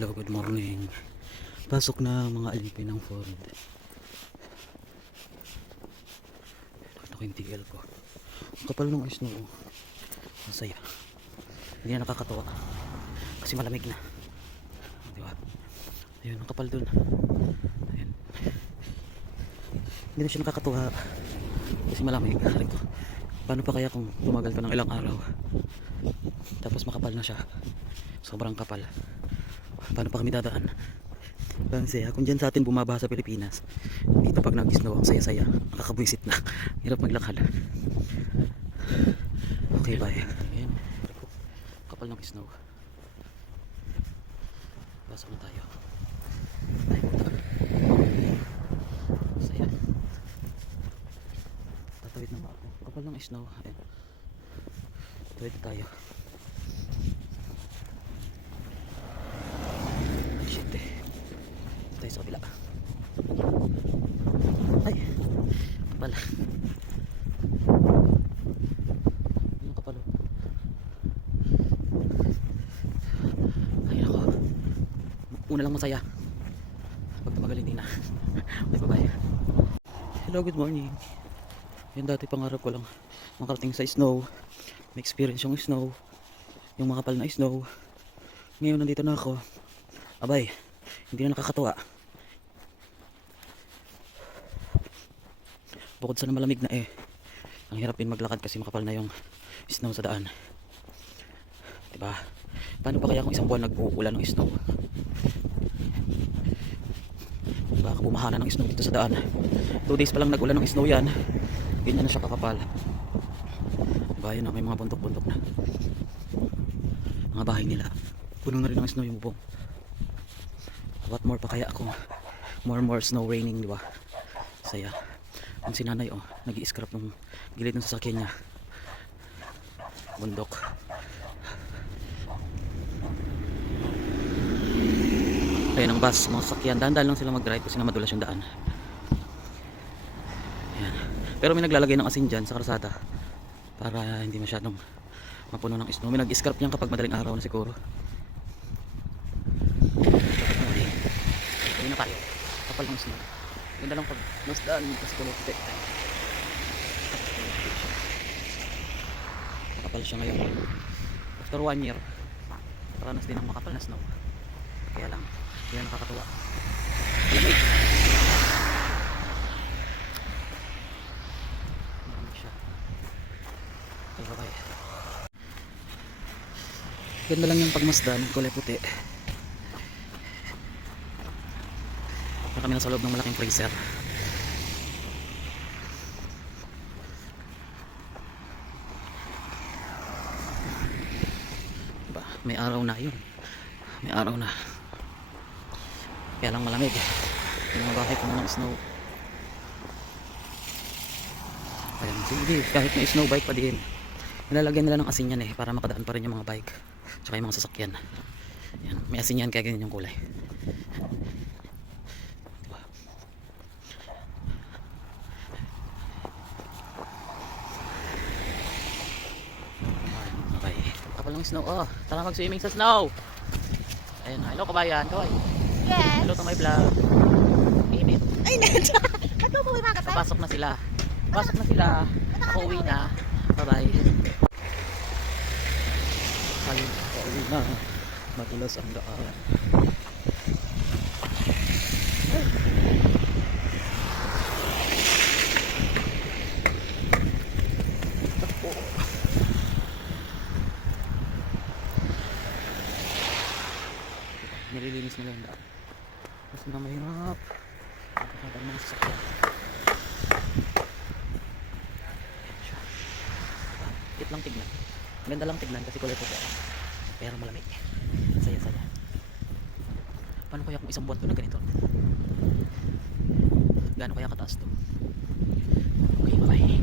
Hello, good morning. Pasok na mga alipin ng Ford. Ito ko yung TL ko. Ang kapal ng ice no. Masaya. Hindi na nakakatawa. Kasi malamig na. Diba? Ayun, ang kapal dun. Ayun. Hindi na siya nakakatawa. Kasi malamig. Paano pa kaya kung tumagal ka ng ilang araw? Tapos makapal na siya. Sobrang kapal. Paano pa kami dadaan? Kasi kung dyan sa atin bumabaha sa Pilipinas, dito pag nag-snow ang saya-saya, nakakabwisit na. Hirap maglakad. Okay, bye. Ayan. Kapal ng snow. Pasok na tayo. Tayo punta. Saya. Tatawid na ba ako? Kapal ng snow. Ayan. Tatawid na tayo. Shit eh. Tayo sa kabila. Ay, kapal. Ano kapal o? Ay nako. Una lang masaya. Pag tumagal hindi na. Bye bye. Hello, good morning. Yan dati pangarap ko lang makarating sa snow. May experience yung snow. Yung mga kapal na snow. Ngayon nandito na ako. Abay, hindi na nakakatuwa. Bukod sa na malamig na ang hirap din maglakad kasi makapal na yung snow sa daan. Diba? Paano pa kaya kung isang buwan nag-uulan ng snow? Baka bumaha na ng snow dito sa daan. 2 days pa lang nag-ulan ng snow yan. Ganyan na siya kakapal. Bayan na, may mga buntok-buntok na. Mga bahay nila. Puno na rin ng snow yung bubong. What more pa kaya ako? More snow raining, di ba? Saya. Ang sinanay nag-i-scrap ng gilid ng sasakyan niya. Bundok. Ayan ang bus, mga sasakyan. Dahan-dahan lang sila mag-drive kasi nga madulas yung daan. Ayan. Pero may naglalagay ng asin dyan sa karsada para hindi masyadong mapuno ng snow. May nag-i-scrap niyan kapag madaling araw na siguro. Ayun na tayo. Kapal ng snow. Ganda lang pag nasdaan kasi kulay puti. Makapal siya ngayon. After 1 year, paranas din ang makapal na snow. Kaya lang, kaya nakakatuwa. Maraming siya. Okay, bye. Ganda lang yung pagmasdan, kulay puti. Kami nasa loob ng malaking freezer. Diba? May araw na yun. May araw na. Kaya lang malamig. Yung mga bahay puno ng snow. Ayan, sige, kahit may snow bike pa din. Nilalagyan nila ng asin yan para makadaan pa rin yung mga bike. Tsaka yung mga sasakyan. Ayan, may asin yan kaya ganyan yung kulay. Kapal ng snow. Tara mag-swimming sa snow. Ayun, hello kabayan. Kaway. Yes. Hello to my vlog. Init. Ay, nandito. Ano po yung mga kapal? Pasok na sila. Pasok na sila. Ako uwi na. Bye-bye. Uwi na. Matulas ang daan. Nililinis nila yung daan. Mas na mahirap. Pagkakadaan mga sasakyan. Kit lang tignan. Ganda lang tignan kasi kulay puti. Pero malamig. Saya-saya. Paano kaya kung isang buwan to na ganito? Gaano kaya kataas to? Okay, bye.